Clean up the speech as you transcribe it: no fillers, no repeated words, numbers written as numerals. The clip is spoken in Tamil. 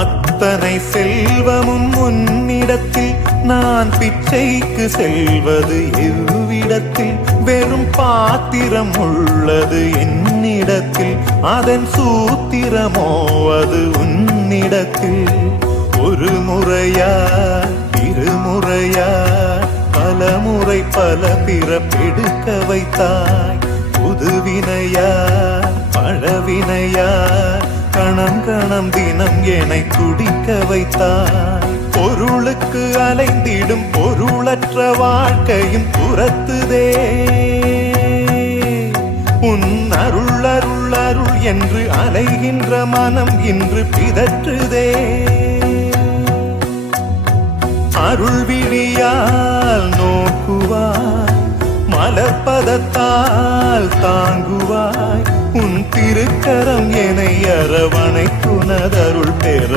அத்தனை செல்வமும் உன்னிடத்தில், நான் பிச்சைக்கு செல்வது எவ்விடத்தில்? வெறும் பாத்திரம் உள்ளது என்னிடத்தில், அதன் சூத்திரமோ அது உன்னிடத்தில். ஒரு முறையா இருமுறையா பல முறை பல பிறப்பெடுக்க வைத்தாய். புதுவினையா பழவினையா கணம் கணம் தினம் என்னை துடிக்க வைத்தாய். பொருளுக்கு அலைந்திடும் பொருளற்ற வாழ்க்கையும் துரத்துதே. உன் அருள் அருள் அருள் என்று அலைகின்ற மனம் இன்று பிதற்றுதே. அருள் விழியால் நோக்குவாய், மலர்பதத்தால் தாங்குவாய். உன் திருக்கரம் என்னை அரவணைத்துனதருள் பெற